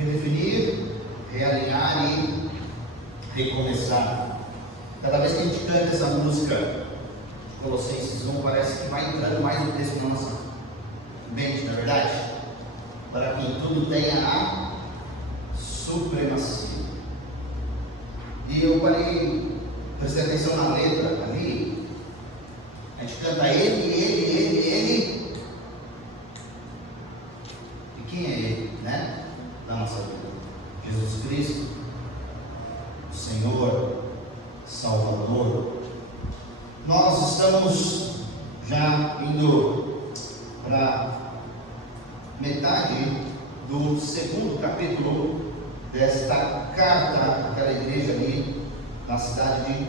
redefinir, realinhar e recomeçar. Cada vez que a gente canta essa música de Colossenses 1, parece que vai entrando mais no texto na nossa mente, não é verdade? Para que em tudo tenha a supremacia. E eu prestei atenção na letra ali. A gente canta ele. E quem é ele, né? Da nossa vida. Jesus Cristo, o Senhor, Salvador. Nós estamos já indo para metade do segundo capítulo desta carta àquela igreja ali na cidade de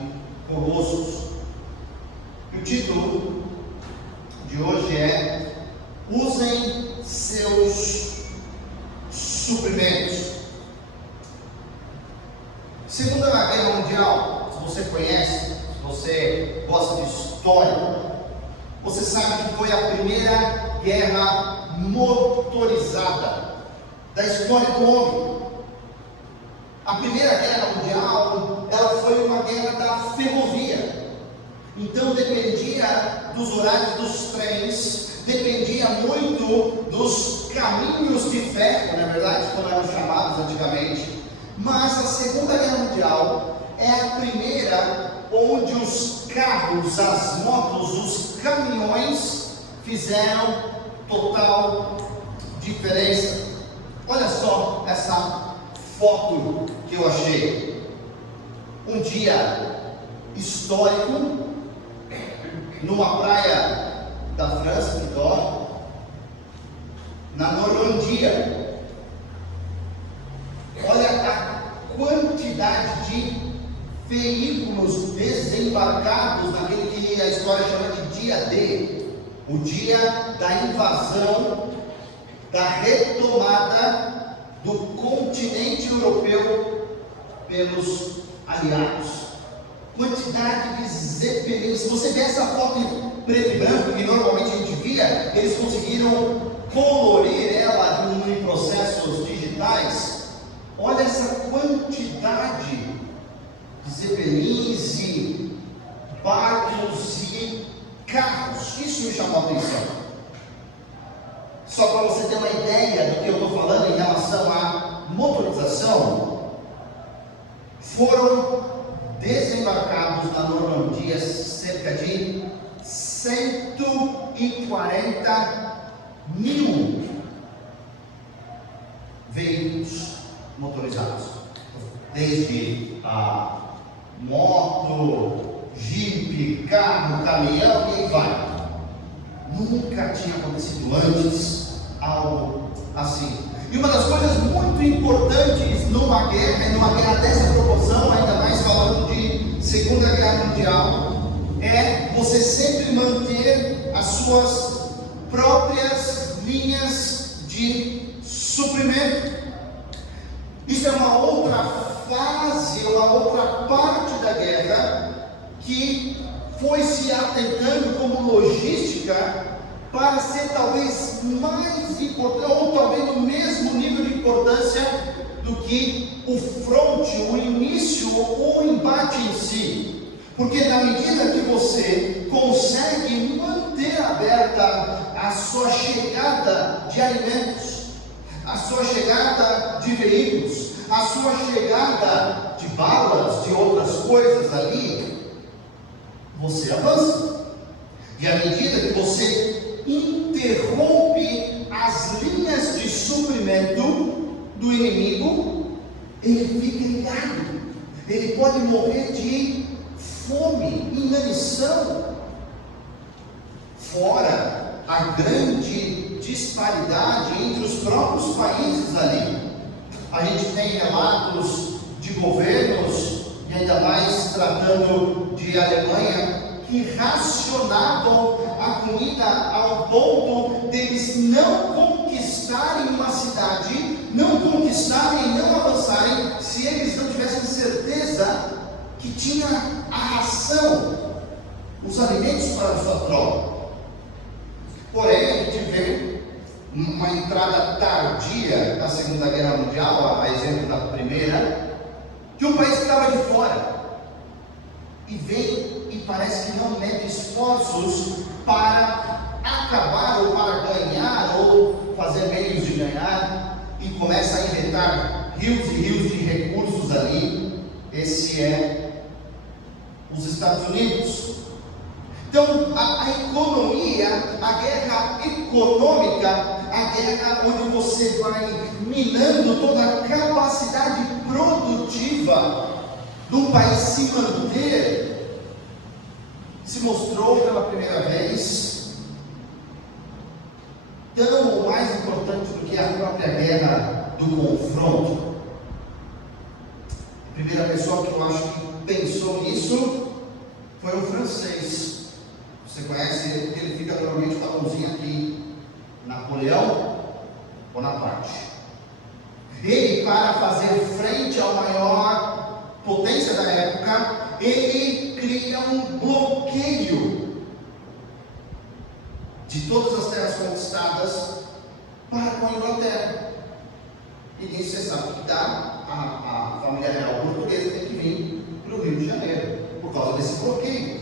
Colossos. E o título de hoje é: usem seus suprimentos. Segunda Guerra Mundial, se você conhece, se você gosta de história, você sabe que foi a primeira guerra motorizada da história do homem. A Primeira Guerra Mundial, ela foi uma guerra da ferrovia. Então dependia dos horários dos trens, dependia muito dos caminhos de ferro, na verdade, como eram chamados antigamente. Mas a Segunda Guerra Mundial é a primeira onde os carros, as motos, os caminhões fizeram total diferença. Olha só essa foto que eu achei. Um dia histórico numa praia da França, Quito, na Normandia. Olha a quantidade de veículos desembarcados naquele que a história chama de dia D, o dia da invasão, da retomada do continente europeu pelos aliados. Quantidade de zeppelins. Se você vê essa foto em preto e branco, que normalmente a gente via, eles conseguiram colorir ela em processos digitais. Olha essa quantidade de zeppelins e barcos e carros. Isso me chamou a atenção. Só para você ter uma ideia do que eu estou falando em relação à motorização, foram desembarcados na Normandia cerca de 140 mil veículos motorizados, desde a moto, jipe, carro, caminhão e aí vai. Nunca tinha acontecido antes algo assim. E uma das coisas muito importantes numa guerra, e numa guerra dessa proporção, ainda mais falando de Segunda Guerra Mundial, é você sempre manter as suas próprias linhas de suprimento. Isso é uma outra fase, uma outra parte da guerra que foi se atentando como logística para ser talvez mais importante, ou talvez no mesmo nível de importância do que o fronte, o início, o embate em si. Porque na medida que você consegue manter aberta a sua chegada de alimentos, a sua chegada de veículos, a sua chegada de balas, de outras coisas ali, você avança. E à medida que você interrompe as linhas de suprimento do inimigo, ele fica ligado. Ele pode morrer de fome, inanição. Fora a grande disparidade entre os próprios países ali. A gente tem relatos de governos, e ainda mais tratando de Alemanha, que racionavam a comida ao ponto deles não conquistarem uma cidade, não conquistarem e não avançarem, se eles não tivessem certeza que tinha a ração, os alimentos para a sua tropa. Porém, a gente vê uma entrada tardia da Segunda Guerra Mundial, a exemplo da Primeira, que o país estava de fora e vem e parece que não mede esforços para acabar ou para ganhar ou fazer meios de ganhar, e começa a injetar rios e rios de recursos ali. Esse é os Estados Unidos. Então a economia, a guerra econômica, a guerra onde você vai minando toda a capacidade produtiva do país se manter, se mostrou pela primeira vez tão ou mais importante do que a própria guerra do confronto. A primeira pessoa que eu acho que pensou nisso foi um francês. Você conhece ele, ele fica normalmente com a mãozinha aqui, Napoleão Bonaparte. Ele, para fazer frente à maior potência da época, ele cria um bloqueio de todas as terras conquistadas para com a Inglaterra. E nisso você sabe que a família real portuguesa tem que vir para o Rio de Janeiro, por causa desse bloqueio.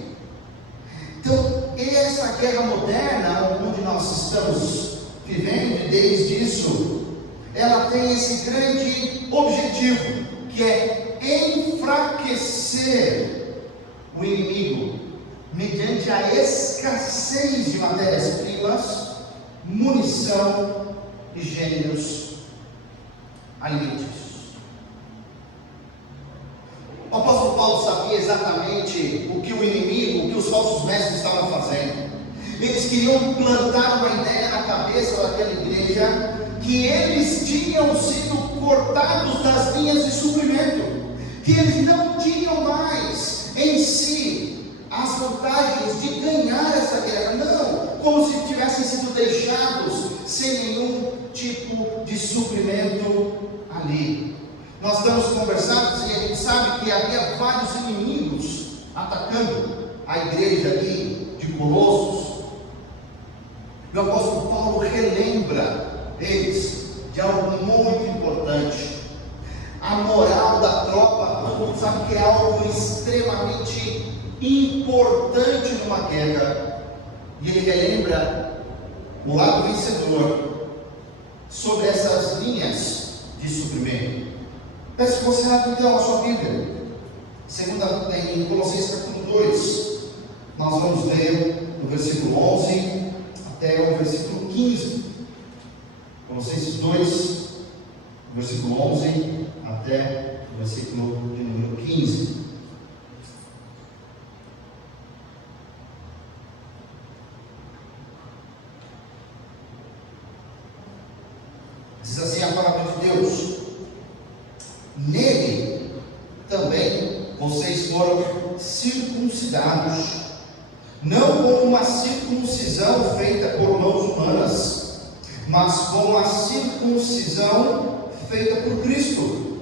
Então, essa guerra moderna, onde nós estamos vivendo, desde isso, ela tem esse grande objetivo, que é enfraquecer o inimigo, mediante a escassez de matérias-primas, munição e gêneros alimentícios. O apóstolo Paulo sabia exatamente o que o inimigo, o que os falsos mestres estavam fazendo. Eles queriam plantar uma ideia na cabeça daquela igreja, que eles tinham sido cortados das linhas de suprimento, que eles não tinham mais em si as vantagens de ganhar essa guerra, não, como se tivessem sido deixados sem nenhum tipo de suprimento ali. Nós estamos conversando e a gente sabe que havia vários inimigos atacando a igreja ali de Colossos. E o apóstolo Paulo relembra eles de algo muito importante. A moral da tropa, todo mundo sabe que é algo extremamente importante numa guerra. E ele relembra o lado vencedor sobre essas linhas de suprimento. Peço que você abra então a sua Bíblia, em Colossenses capítulo 2, nós vamos ler do versículo 11 até o versículo 15. Colossenses 2, versículo 11 até o versículo de número 15. Diz assim a palavra de Deus: nele também vocês foram circuncidados, não com uma circuncisão feita por mãos humanas, mas com a circuncisão feita por Cristo,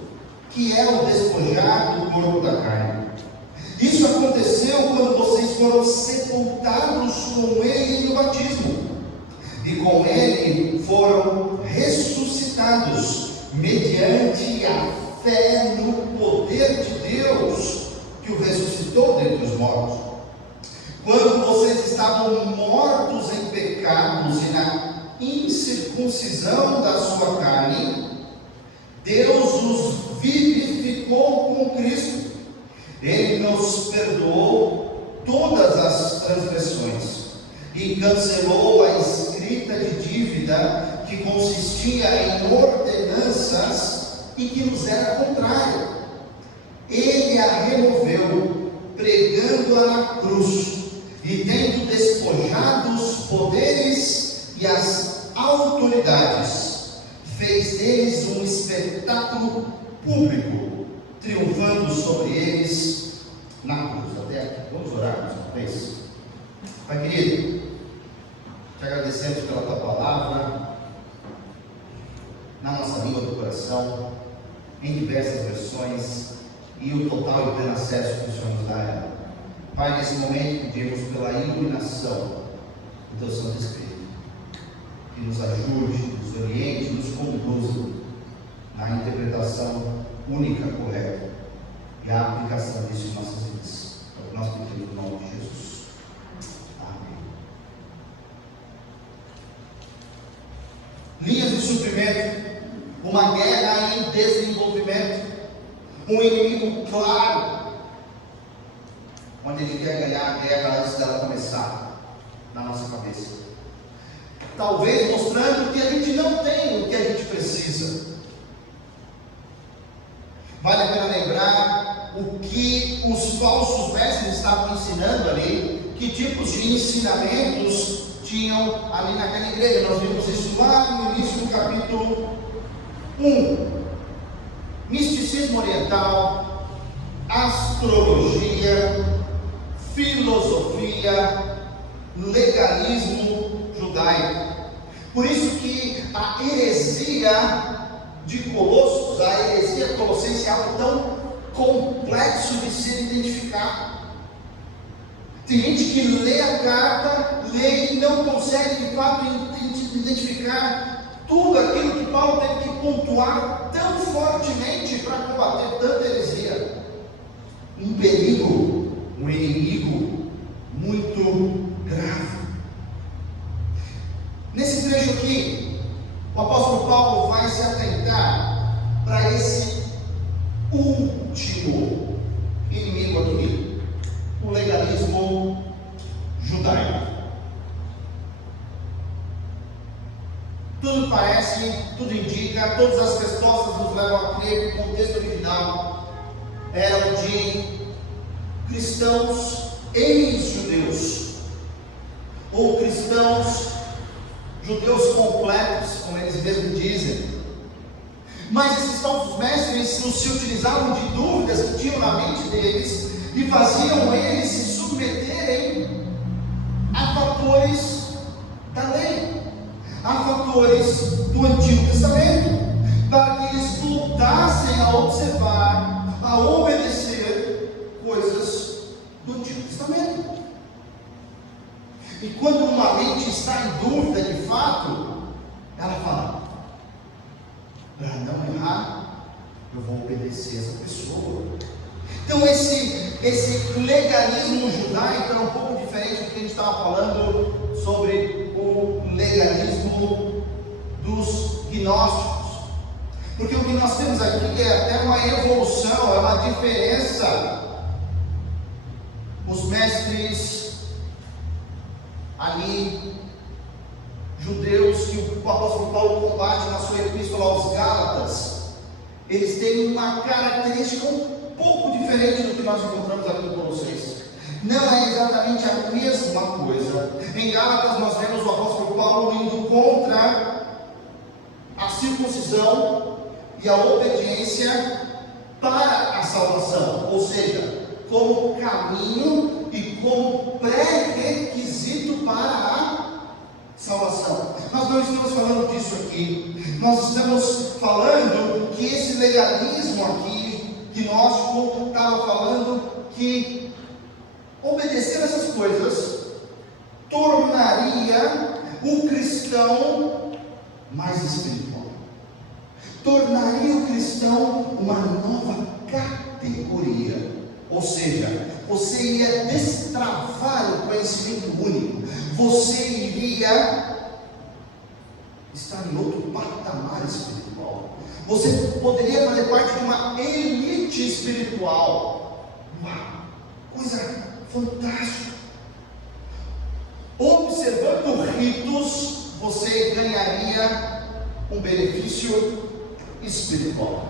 que é o despojar do corpo da carne. Isso aconteceu quando vocês foram sepultados com ele no batismo, e com ele foram ressuscitados mediante a fé no poder de Deus que o ressuscitou dentre os mortos. Quando vocês estavam mortos em pecados e na incircuncisão da sua carne, Deus os vivificou com Cristo. Ele nos perdoou todas as transgressões e cancelou a escrita de dívida que consistia em ordenanças e que nos era contrária. Ele a removeu, pregando-a na cruz, e tendo despojado os poderes e as autoridades, fez deles um espetáculo público, triunfando sobre eles na cruz. Até aqui, vamos orar mais uma vez. Pai querido, te agradecemos pela tua palavra, na nossa língua do coração, em diversas versões, e o total e pleno acesso que o Senhor nos dá a ela. Pai, nesse momento pedimos pela iluminação do teu Santo Espírito, que nos ajude, nos oriente, nos conduza na interpretação única, correta e a aplicação disso em nossas vidas. É o que nós pedimos no nome de Jesus. Amém. Linhas de suprimento. Uma guerra em desenvolvimento. Um inimigo claro, onde ele quer ganhar a guerra antes dela começar, na nossa cabeça. Talvez mostrando que a gente não tem o que a gente precisa. Vale a pena lembrar o que os falsos mestres estavam ensinando ali, que tipos de ensinamentos tinham ali naquela igreja. Nós vimos isso lá no início do capítulo 1. Misticismo oriental, astrologia, filosofia, legalismo judaico. Por isso que a heresia de Colossos, a heresia colossense é algo tão complexo de ser identificado. Tem gente que lê a carta, lê e não consegue de fato identificar tudo aquilo que Paulo teve que pontuar tão fortemente para combater tanta heresia. Um perigo, um inimigo muito grave. Nesse trecho aqui, o apóstolo Paulo vai se atentar para esse último inimigo aqui, o legalismo judaico. Tudo parece, tudo indica, todas as respostas nos levam a crer que o contexto original era o de cristãos ex-judeus, ou cristãos judeus completos, como eles mesmos dizem. Mas esses falsos mestres se utilizavam de dúvidas que tinham na mente deles e faziam eles se submeterem a fatores da lei, a fatores do Antigo Testamento, para que eles voltassem a observar, a obedecer coisas do Antigo Testamento. E quando uma mente está em dúvida de fato, ela fala: para não errar, eu vou obedecer essa pessoa. Então esse legalismo judaico é um pouco diferente do que a gente estava falando sobre o legalismo dos gnósticos. Porque o que nós temos aqui é até uma evolução, é uma diferença. Os mestres ali, judeus, que o apóstolo Paulo combate na sua epístola aos Gálatas, eles têm uma característica um pouco diferente do que nós encontramos aqui em Colossenses. Não é exatamente a mesma coisa. Em Gálatas nós vemos o apóstolo Paulo indo contra a circuncisão e a obediência para a salvação, ou seja, como caminho e como pré-requisito para a salvação. Nós não estamos falando disso aqui. Nós estamos falando que esse legalismo aqui, gnóstico, estava falando que obedecer essas coisas tornaria o cristão mais espiritual, tornaria o cristão uma nova categoria. Ou seja, você iria destravar o conhecimento único, você iria estar em outro patamar espiritual, você poderia fazer parte de uma elite espiritual. Uma coisa fantástica. Observando ritos, você ganharia um benefício espiritual.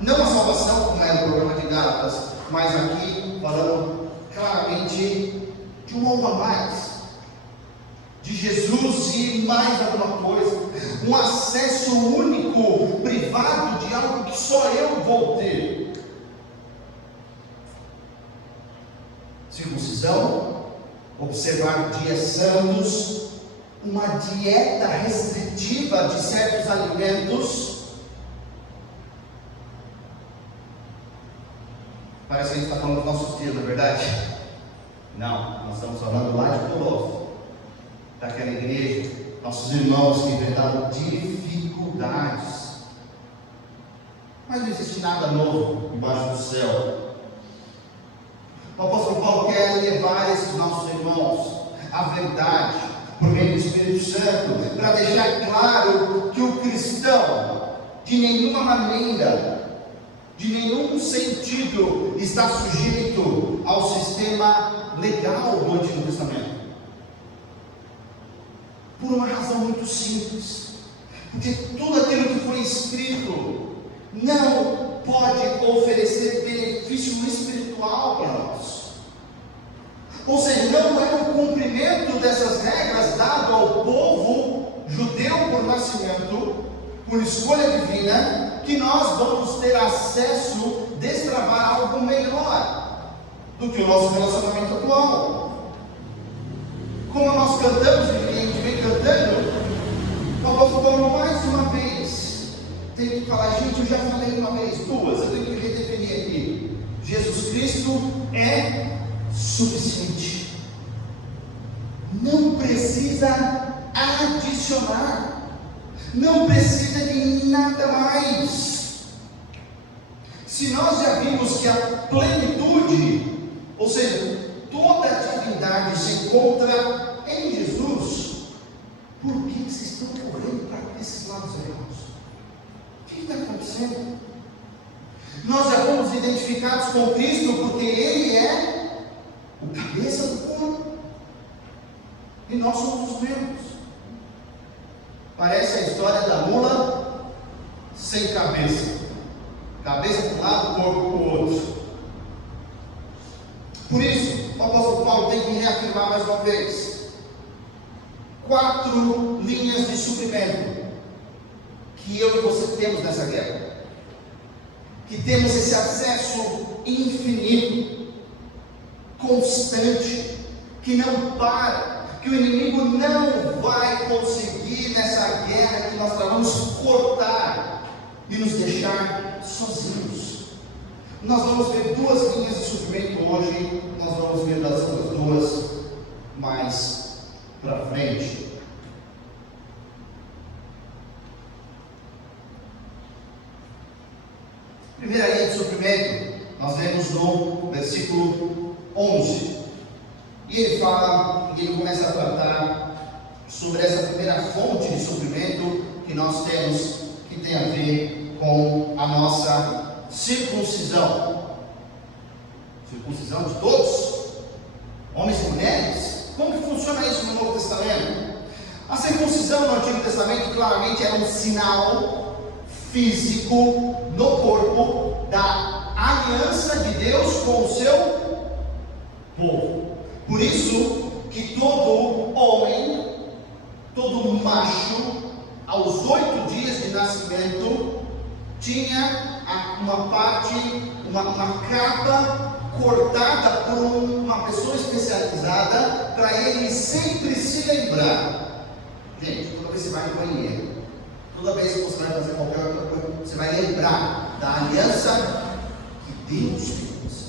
Não a salvação, como era o programa de Gálatas, mas aqui falando claramente de um algo a mais, de Jesus e mais alguma coisa, um acesso único, privado de algo que só eu vou ter. Circuncisão, observar dias santos, uma dieta restritiva de certos alimentos. Parece que a gente está falando dos nossos dias, não é verdade? Não, nós estamos falando lá de Colossos, daquela igreja nossos irmãos que enfrentaram dificuldades. Mas não existe nada novo embaixo do céu. O apóstolo Paulo quer levar esses nossos irmãos à verdade, por meio do Espírito Santo, para deixar claro que o cristão, de nenhuma maneira, de nenhum sentido, está sujeito ao sistema legal do Antigo Testamento. Por uma razão muito simples, porque tudo aquilo que foi escrito não pode oferecer benefício espiritual para nós. Ou seja, não é o cumprimento dessas regras dado ao povo judeu por nascimento, por escolha divina, que nós vamos ter acesso, destravar algo melhor do que o nosso relacionamento atual. Como nós cantamos e a gente vem cantando, o apóstolo Paulo mais uma vez tem que falar, gente, eu já falei uma vez, duas, eu tenho que redefinir aqui. Jesus Cristo é suficiente. Não precisa adicionar. Não precisa de nada mais. Se nós já vimos que a plenitude, ou seja, toda a divindade se encontra em Jesus, por que vocês estão correndo para esses lados errados? O que está acontecendo? Nós já fomos identificados com Cristo porque Ele é o cabeça do corpo e nós somos os membros. Parece a história da mula sem cabeça, cabeça para um lado, corpo para o outro. Por isso, o apóstolo Paulo tem que reafirmar mais uma vez 4 linhas de suprimento que eu e você temos nessa guerra, que temos esse acesso infinito, constante, que não para, que o inimigo não vai conseguir nessa guerra que nós travamos cortar e nos deixar sozinhos. Nós vamos ver 2 linhas de suprimento hoje, nós vamos ver das outras 2 mais para frente. Primeira linha de suprimento, nós vemos no versículo 11. E ele fala, ele começa a tratar sobre essa primeira fonte de suprimento que nós temos, que tem a ver com a nossa circuncisão. Circuncisão de todos, homens e mulheres. Como que funciona isso no Novo Testamento? A circuncisão no Antigo Testamento claramente era um sinal físico no corpo da aliança de Deus com o seu povo. Por isso que todo homem, todo macho, aos 8 dias de nascimento, tinha uma parte, uma capa cortada por uma pessoa especializada, para ele sempre se lembrar. Gente, toda vez que você vai no banheiro, toda vez que você vai fazer qualquer outra coisa, você vai lembrar da aliança que Deus fez com você.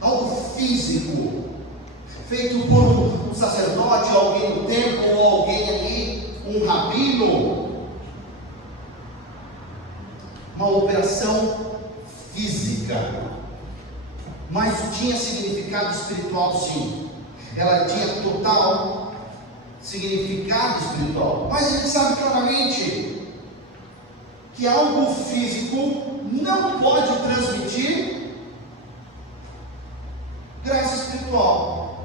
Algo físico, feito por um sacerdote, alguém do templo, ou alguém ali, um rabino. Uma operação física, mas tinha significado espiritual, sim. Ela tinha total significado espiritual, mas a gente sabe claramente que algo físico não pode transmitir graça espiritual.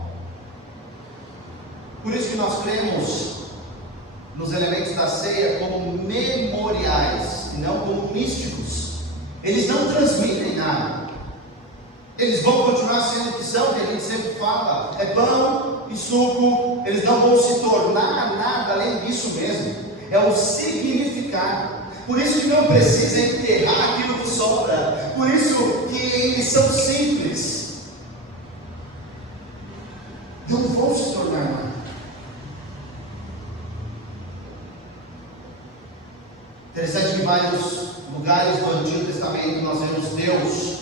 Por isso que nós cremos nos elementos da ceia como memoriais e não como místicos. Eles não transmitem nada. Eles vão continuar sendo o que são, que a gente sempre fala, é pão e suco. Eles não vão se tornar nada além disso mesmo. É o significado. Por isso que não precisa enterrar aquilo que sobra. Por isso que eles são simples. Não vão se tornar nada. Interessante que em vários lugares do Antigo Testamento nós vemos Deus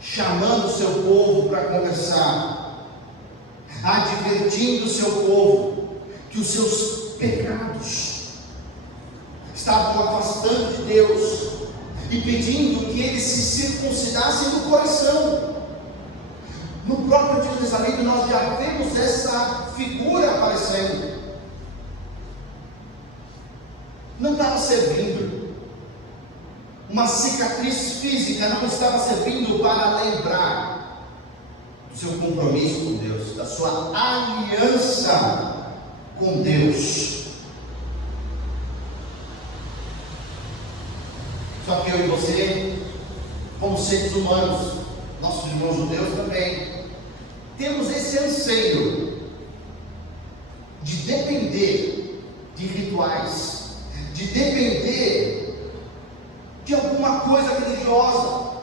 chamando o seu povo para conversar, advertindo o seu povo que os seus pecados estavam afastando de Deus e pedindo que eles se circuncidassem no coração. No próprio Antigo Testamento nós já vemos essa figura aparecendo. Não estava servindo, uma cicatriz física não estava servindo para lembrar do seu compromisso com Deus, da sua aliança com Deus. Só que eu e você, como seres humanos, nossos irmãos judeus também, temos esse anseio de depender de rituais, de depender de alguma coisa religiosa,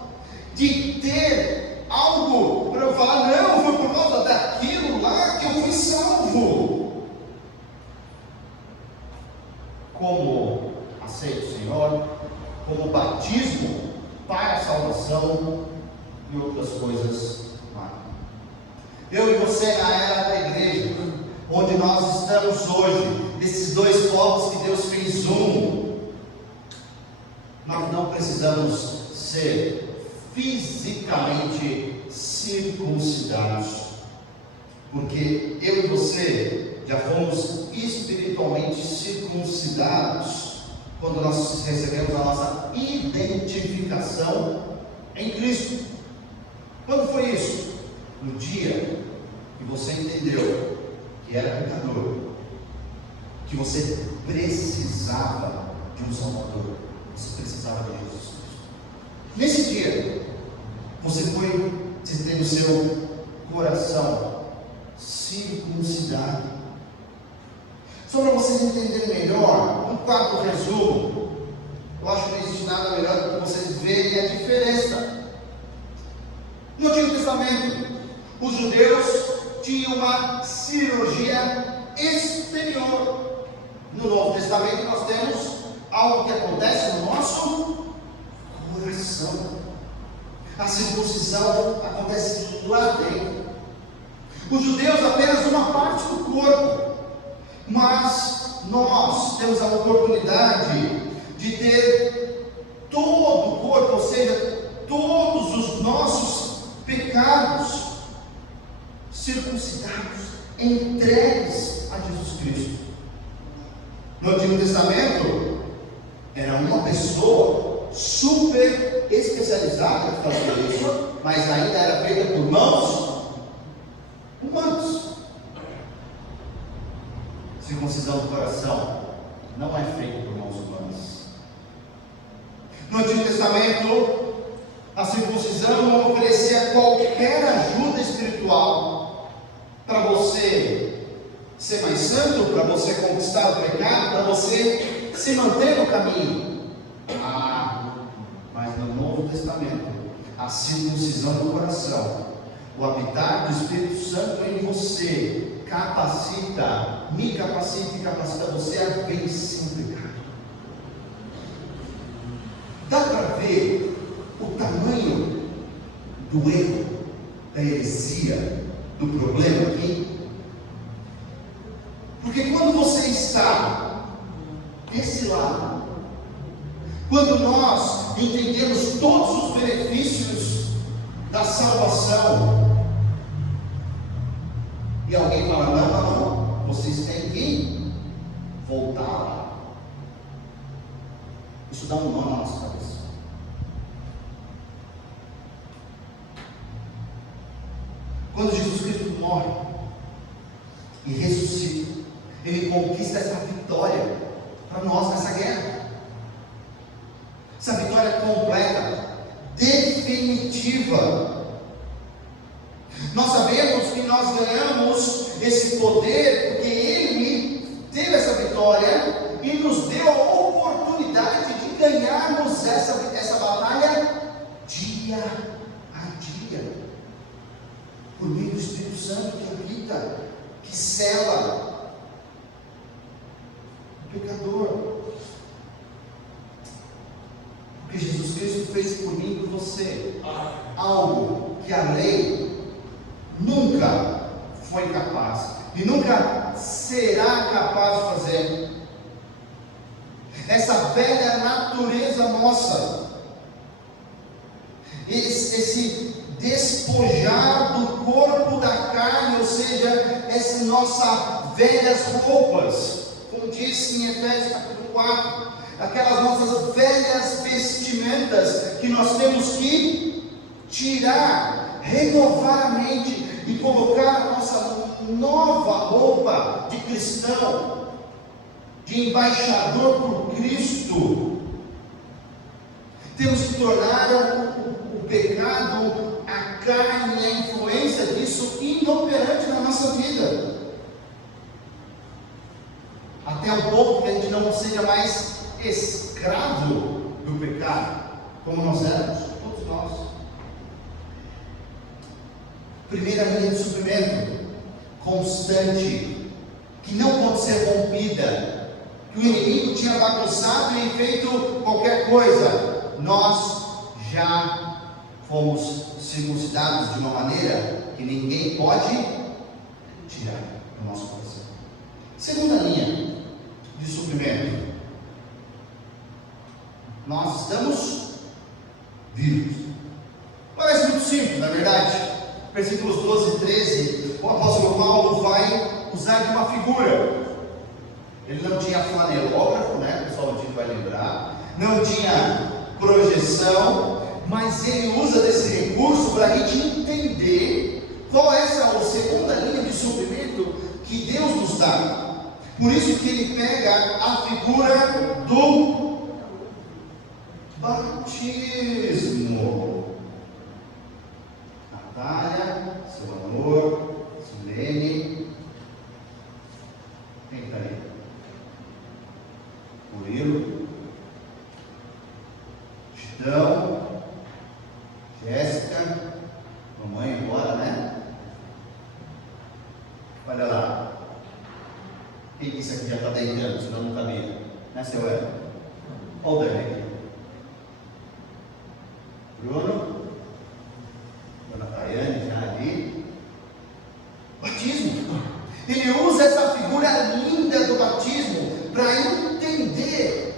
de ter algo para eu falar, não, foi por causa daquilo lá que eu fui salvo. Como aceito o Senhor, como batismo para a salvação e outras coisas mais. Eu e você na era da igreja, onde nós estamos hoje, desses dois povos que Deus fez um, nós não precisamos ser fisicamente circuncidados, porque eu e você já fomos espiritualmente circuncidados quando nós recebemos a nossa identificação em Cristo. Quando foi isso? No dia que você entendeu que era pecador, que você precisava de um Salvador, você precisava de Jesus Cristo. Nesse dia, você teve o seu coração circuncidado. Só para vocês entenderem melhor, um quadro resumo, eu acho que não existe nada melhor do que vocês verem a diferença. No Antigo Testamento, os judeus tinham uma cirurgia exterior. No Novo Testamento nós temos algo que acontece no nosso coração. A circuncisão acontece lá dentro. Os judeus apenas uma parte do corpo, mas nós temos a oportunidade de ter todo o corpo, ou seja, todos os nossos pecados circuncidados, entregues a Jesus Cristo. No Antigo Testamento, era uma pessoa super especializada que fazia isso, mas ainda era feita por mãos humanas. Circuncisão do coração não é feita por mãos humanas. No Antigo Testamento, a circuncisão não oferecia qualquer ajuda espiritual para você ser mais santo, para você conquistar o pecado, para você se manter no caminho. Mas no Novo Testamento, a circuncisão do coração, o habitar do Espírito Santo em você, me capacita e capacita você a vencer o pecado. Dá para ver o tamanho do erro, da heresia, do problema aqui? Porque quando você está desse lado, quando nós entendemos todos os benefícios da salvação, e alguém fala, não, vocês têm que voltar lá. Isso dá um nó na nossa cabeça. Quando Jesus Cristo morre e ressuscita, Ele conquista essa vitória para nós nessa guerra. Essa vitória completa, definitiva. Nós sabemos que nós ganhamos esse poder porque Ele teve essa vitória e nos deu a oportunidade de ganharmos essa batalha dia a dia, por meio do Espírito Santo que habita, que sela o pecador. Porque Jesus Cristo fez por mim e por você algo que a lei nunca foi capaz e nunca será capaz de fazer. Essa velha natureza nossa, esse despojar do corpo da carne, ou seja, essas nossas velhas roupas, como diz em Efésios capítulo 4, aquelas nossas velhas vestimentas que nós temos que tirar, renovar a mente e colocar a nossa nova roupa de cristão, de embaixador por Cristo. Temos que tornar o pecado, a carne e a influência disso inoperante na nossa vida, até o ponto que a gente não seja mais escravo do pecado, como nós éramos, todos nós. Primeira linha de suprimento, constante, que não pode ser rompida, que o inimigo tinha bagunçado e feito qualquer coisa. Nós já fomos circuncidados de uma maneira que ninguém pode tirar do nosso coração. Segunda linha de suprimento, nós estamos vivos. Parece muito simples, na verdade. Versículos 12 e 13, o apóstolo Paulo vai usar de uma figura. Ele não tinha flanelógrafo, né? O pessoal antigo vai lembrar. Não tinha projeção, mas ele usa desse recurso para a gente entender qual é essa segunda linha de suprimento que Deus nos dá. Por isso que ele pega a figura do batismo. Natália, seu amor, Silene, quem está aí? Murilo, Chitão, Jéssica, mamãe embora, né? Olha lá. Quem disse aqui já está deitando, senão não cabia? Né, seu Hélio? Olha o Dani aqui. Bruno, Dona Tayane já ali. Batismo. Ele usa essa figura linda do batismo para entender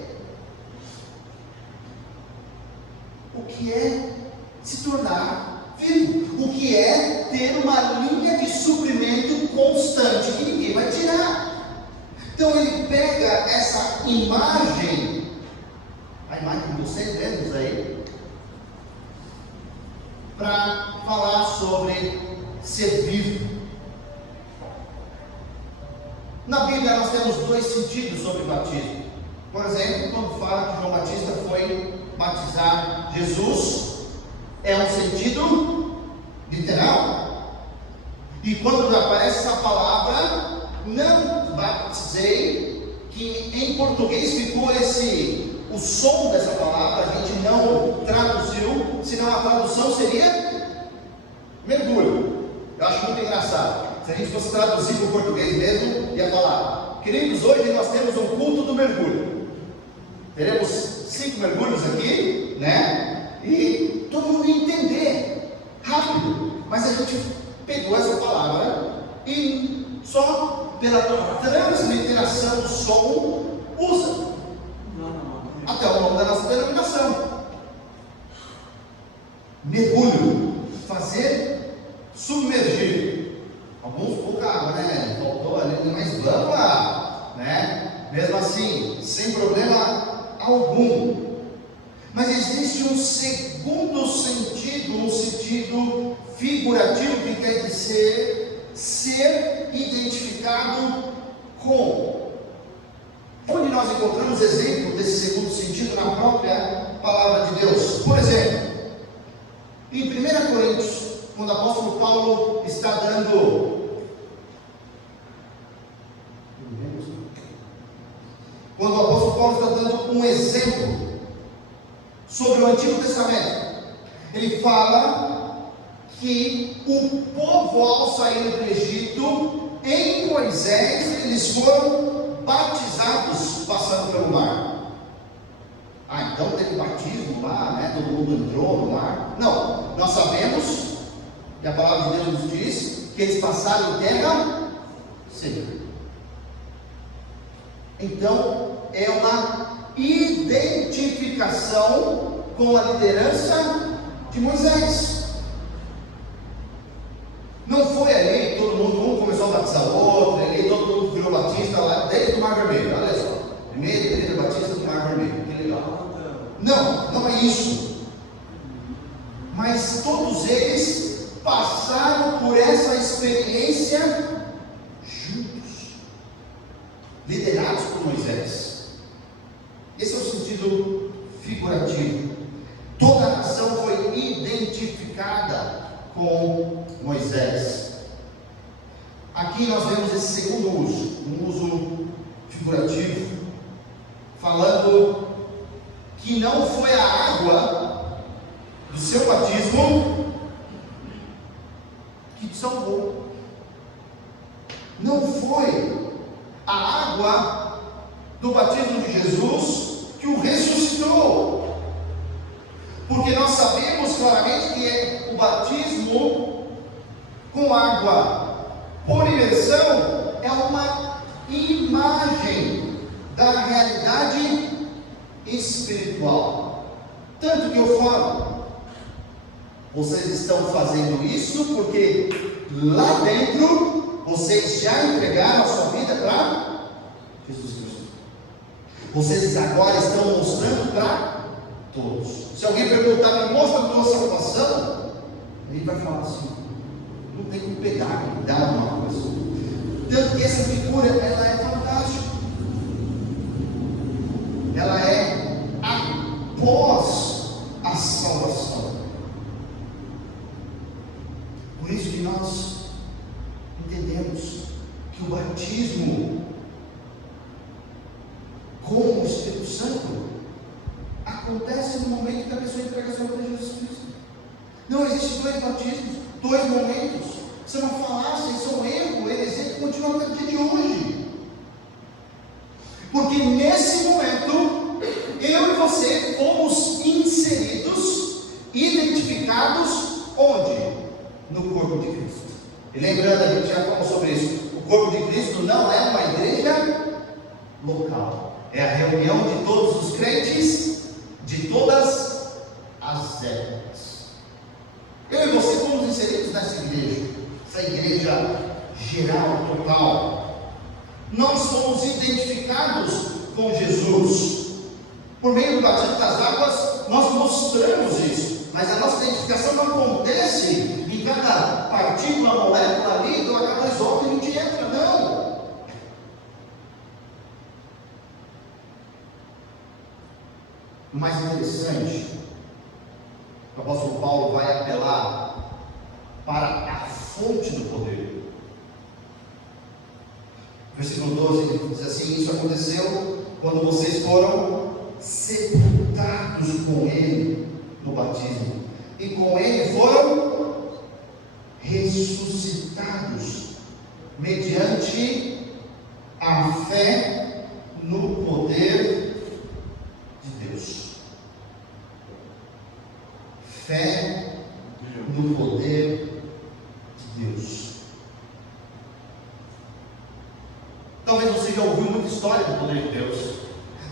o que é se tornar vivo, o que é ter uma linha de suprimento constante que ninguém vai tirar. Então ele pega essa imagem, a imagem que vocês vemos aí, para falar sobre ser vivo. Na Bíblia nós temos dois sentidos sobre batismo. Por exemplo, quando fala que João Batista foi batizar Jesus, é um sentido literal. E quando aparece essa palavra, não batizei, que em português ficou o som dessa palavra, a gente não traduziu, senão a tradução seria mergulho. Eu acho muito engraçado. Se a gente fosse traduzir para o português mesmo, ia falar: queridos, hoje nós temos um culto do mergulho. Teremos 5 mergulhos aqui, né? E todo mundo ia entender rápido. Mas a gente pegou essa palavra e só pela transliteração do som usa. Até o nome da nossa denominação. Mergulho, fazer submergir. Alguns pouca água, né? Faltou ali, mas vamos lá, né? Mesmo assim, sem problema algum. Mas existe um segundo sentido, um sentido figurativo, que quer dizer ser identificado com. Onde nós encontramos exemplo desse segundo sentido na própria palavra de Deus. Por exemplo, em 1 Coríntios, quando o apóstolo Paulo está dando um exemplo sobre o Antigo Testamento, ele fala que o povo, ao sair do Egito, em Moisés, eles foram batizados passando pelo mar. Então teve batismo lá, né? Todo mundo entrou no mar. Não, nós sabemos, e a palavra de Deus nos diz, que eles passaram em terra seca. Então, é uma identificação com a liderança de Moisés. Não foi ali todo mundo, um começou a batizar o outro, ali todo mundo virou batista lá desde o Mar Vermelho. Olha só, primeira igreja batista do Mar Vermelho, que legal. Não, não é isso. Mas todos eles passaram por essa experiência juntos, liderados por Moisés. Esse é o sentido figurativo. Toda a nação foi identificada com Moisés. Aqui nós vemos esse segundo uso, um uso figurativo, falando que não foi a água do seu batismo que te salvou. Não foi a água do batismo de Jesus que o ressuscitou. Porque nós sabemos claramente que o batismo com água por imersão é uma imagem da realidade espiritual. Tanto que eu falo, vocês estão fazendo isso porque lá dentro vocês já entregaram a sua vida para Jesus Cristo. Vocês agora estão mostrando para todos. Se alguém perguntar, me mostra a tua salvação, ele vai falar assim, não tem como pegar e dar uma coisa. Tanto que essa figura, ela é fantástica. Ela é após a salvação. Por isso que nós entendemos que o batismo com o Espírito Santo acontece no momento que a pessoa entrega a sua vida a Jesus Cristo. Não existem dois batismos, dois momentos. Isso é uma falácia, isso é um erro, heresia que continua até o dia de hoje. Porque nesse momento, eu e você fomos inseridos, identificados, onde? No corpo de Cristo. E lembrando, a gente já falou sobre isso, o corpo de Cristo não é uma igreja local, é a reunião de todos os crentes, de todas as épocas. Eu e você fomos inseridos nessa igreja, essa igreja geral, total. Nós somos identificados com Jesus. Por meio do batismo das águas, nós mostramos isso. Mas a nossa identificação não acontece em cada partícula, molécula ali, do H2O que a gente entra, não. O mais interessante, o apóstolo Paulo vai apelar para a fonte do poder. Versículo 12 ele diz assim: isso aconteceu quando vocês foram sepultados com ele no batismo, e com ele foram ressuscitados mediante a fé no poder de Deus. Fé no poder de Deus. Talvez você já ouviu muita história do poder de Deus.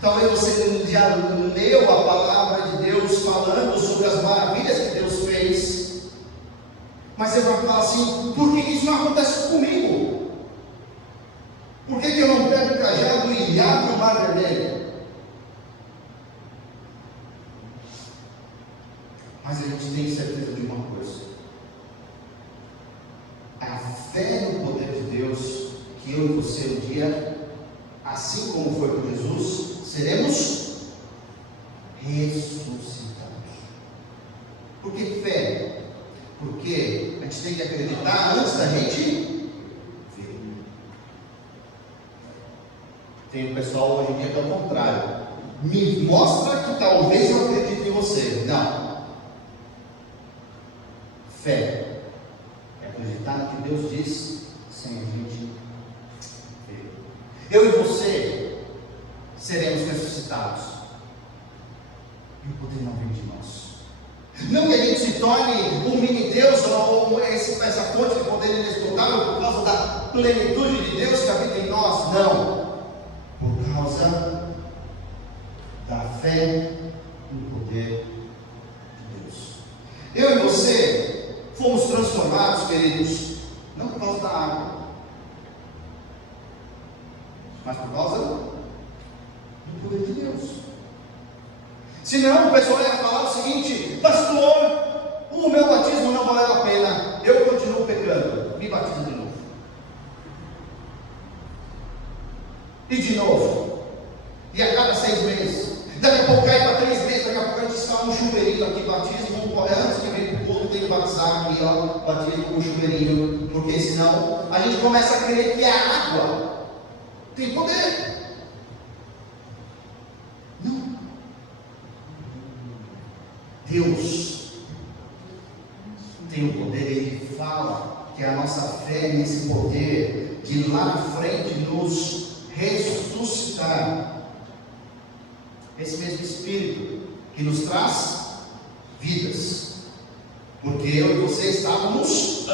Talvez você já leu a palavra de Deus falando sobre as maravilhas que Deus fez. Mas você vai falar assim: por que isso não acontece comigo? Por que eu não pego o cajado e abro o Mar Vermelho? Mas a gente tem certeza de uma coisa: a fé no poder de Deus, que eu e você um dia, assim como foi com Jesus, seremos ressuscitados. Por que fé? Porque a gente tem que acreditar antes da gente ver. Tem um pessoal hoje em dia que é o contrário: me mostra que talvez eu acredite em você. Não. Fé é acreditar no que Deus diz sem a gente ver. Eu e você seremos ressuscitados, e o poder não vem de nós. Não que a gente se torne um mini Deus ou essa fonte de poder inesgotável por causa da plenitude de Deus que habita em nós. Não. Por causa da fé no poder de Deus. Eu e você fomos transformados, queridos, não por causa da água, mas por causa do poder de Deus. Senão o pessoal ia falar o seguinte: pastor, o meu batismo não valeu a pena, eu continuo pecando, me batiza de novo. E de novo, e a cada 6 meses, daqui a pouco cai para 3 meses, daqui a pouco a gente está um chuveirinho aqui, batismo, antes que vem para o culto, tem que batizar aqui, ó, batismo com chuveirinho, porque senão a gente começa a crer que a água tem poder. Não. Deus tem o poder, Ele fala que a nossa fé nesse poder de lá na frente nos ressuscitar. Esse mesmo Espírito que nos traz vidas, porque eu e você estávamos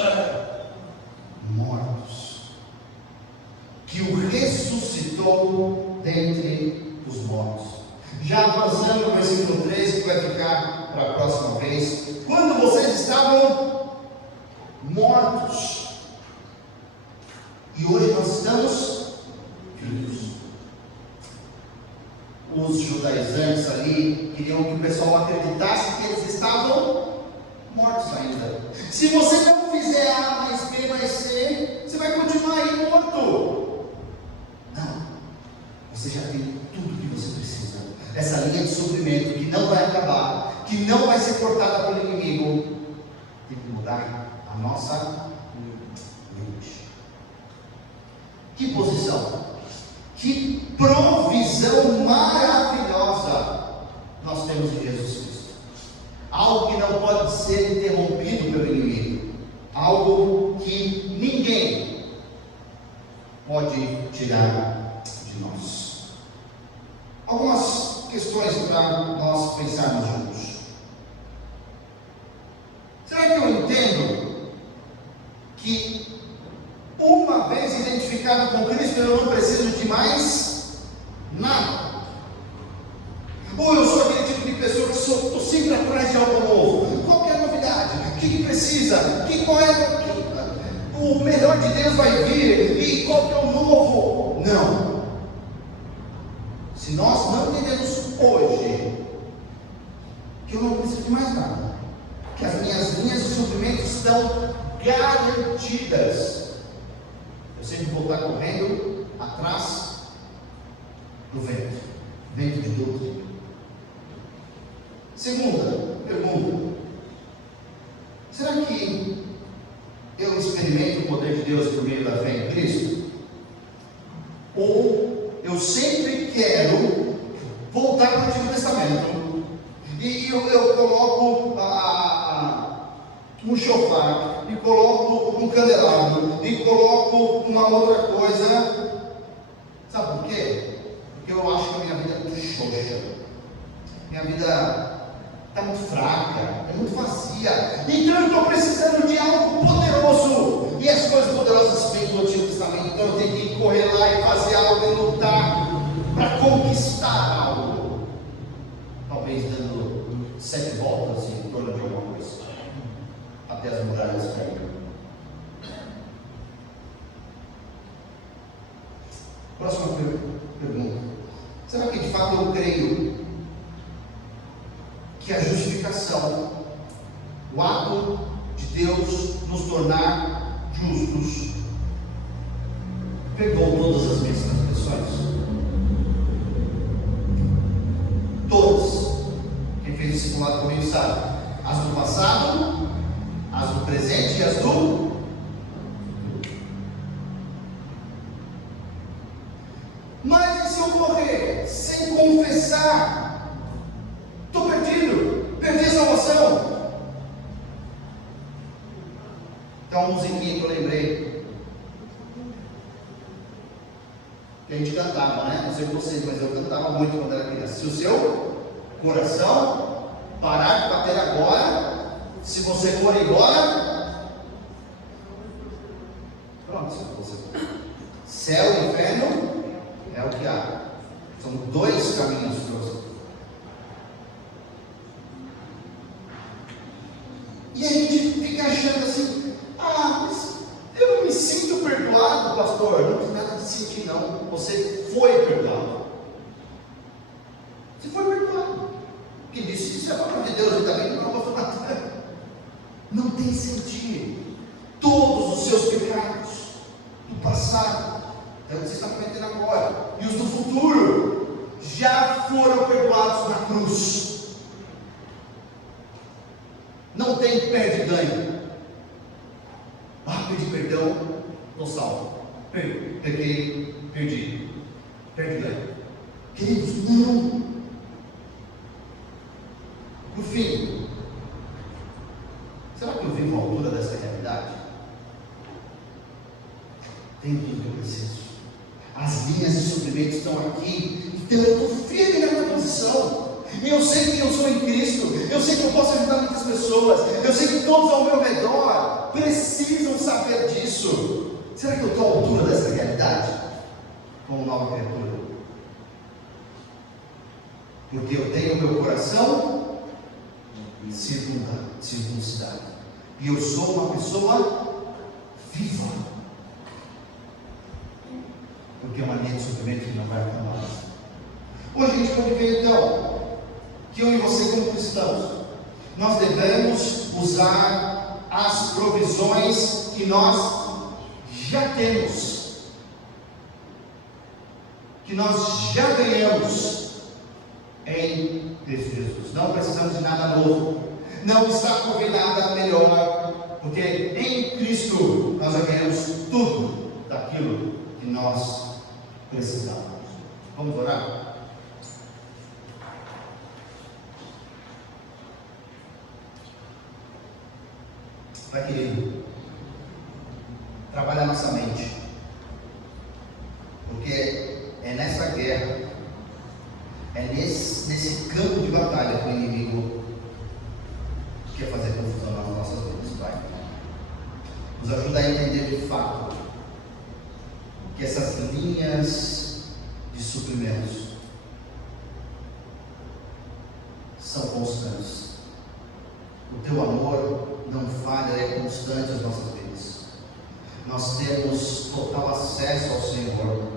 mortos, que o ressuscitou dentre os mortos. Já avançando no versículo 13, que vai ficar para a próxima vez. Quando vocês estavam mortos, e hoje nós estamos vivos. Os judaizantes ali queriam que o pessoal acreditasse que eles estavam mortos ainda. Se você não fizer A mais B mais C, você vai continuar aí morto. Não, você já tem tudo que você precisa. Essa linha de sofrimento que não vai acabar, que não vai ser cortada pelo inimigo, tem que mudar a nossa mente. Que posição, que provisão maravilhosa nós temos em Jesus Cristo. Algo que não pode ser interrompido pelo inimigo, algo que ninguém pode tirar de nós. Algumas questões para nós pensarmos juntos. Será que eu entendo que uma vez identificado com Cristo eu não preciso de mais nada? Ou eu sou aquele tipo de pessoa que estou sempre atrás de algo novo? Qual que é a novidade? O que precisa? O melhor de Deus vai vir? E qual que é o novo? Não. Se nós não entendemos hoje que eu não preciso de mais nada, que as minhas linhas de suprimento estão garantidas, eu sempre vou estar correndo atrás do vento de doutrina. Segunda pergunta: será que eu experimento o poder de Deus por meio da fé em Cristo? Ou eu sempre quero voltar para o Antigo Testamento e eu coloco um chofar, e coloco um candelabro, e coloco uma outra coisa? Sabe por quê? Porque eu acho que a minha vida é muito xoxa, minha vida está muito fraca, é muito vazia, então eu estou precisando de algo poderoso, e as coisas poderosas vêm do Antigo Testamento, então eu tenho que correr lá e fazer algo e lutar para conquistar algo, talvez dando 7 voltas em torno de alguma coisa, até as muralhas caírem. Próxima pergunta: será que de fato eu creio que a justificação, o ato de Deus nos tornar justos, pegou todas as minhas transgressões? Todas. Quem fez discipulado comigo sabe: as do passado, as do presente e as do... Mas e se eu morrer sem confessar? Estou perdido, perdi a salvação. Tem uma musiquinha que eu lembrei, que a gente cantava, né? Não sei vocês, mas eu cantava muito quando era criança. Se o seu coração parar de bater agora, se você for embora, pronto, você for. Céu e inferno é o que há. São dois caminhos para você. E a gente fica achando assim, mas eu não me sinto perdoado, pastor. Não tem nada de sentir não. Você foi perdoado. Você foi perdoado. Quem disse isso é a palavra de Deus, e também não é o pastor Natan. Não tem sentido. Todos os seus pecados do passado, é o que você está cometendo agora, e os do futuro, já foram perdoados na cruz. Não tem perde-ganho. Pedi perdão, estou salvo. Peguei, perdi. Perde-ganho. Queridos, não. Por fim, será que eu vivo à altura dessa realidade? Tenho tudo que eu preciso. As linhas de suprimento estão aqui. Então eu estou firme na minha posição. Eu sei que eu sou em Cristo. Eu sei que eu posso ajudar muitas pessoas. Eu sei que todos ao meu redor precisam saber disso. Será que eu estou à altura dessa realidade? Como nova criatura? Porque eu tenho o meu coração circuncidado. E eu sou uma pessoa viva. Porque é uma linha de suprimento que não vai acabar. Hoje a gente pode ver então que eu e você, como cristãos, nós devemos usar as provisões que nós já temos, que nós já ganhamos em Cristo Jesus. Não precisamos de nada novo, não está por vir nada melhor, porque em Cristo nós já ganhamos tudo daquilo que nós precisamos. Vamos orar? Pai querido, trabalha a nossa mente, porque é nessa guerra, é nesse campo de batalha que o inimigo quer fazer confusão nas nossas vidas, Pai. Nos ajuda a entender de fato que essas linhas de suprimentos são constantes. O teu amor não falha, é constante as nossas vidas. Nós temos total acesso ao Senhor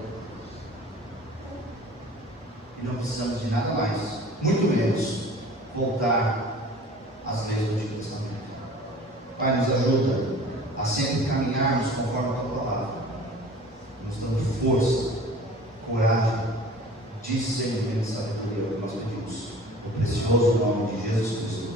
e não precisamos de nada mais, muito menos voltar às leis do Antigo Testamento. Pai, nos ajuda a sempre caminharmos conforme a tua palavra, nos dando força, coragem, discernimento e sabedoria, que nós pedimos no precioso nome de Jesus Cristo.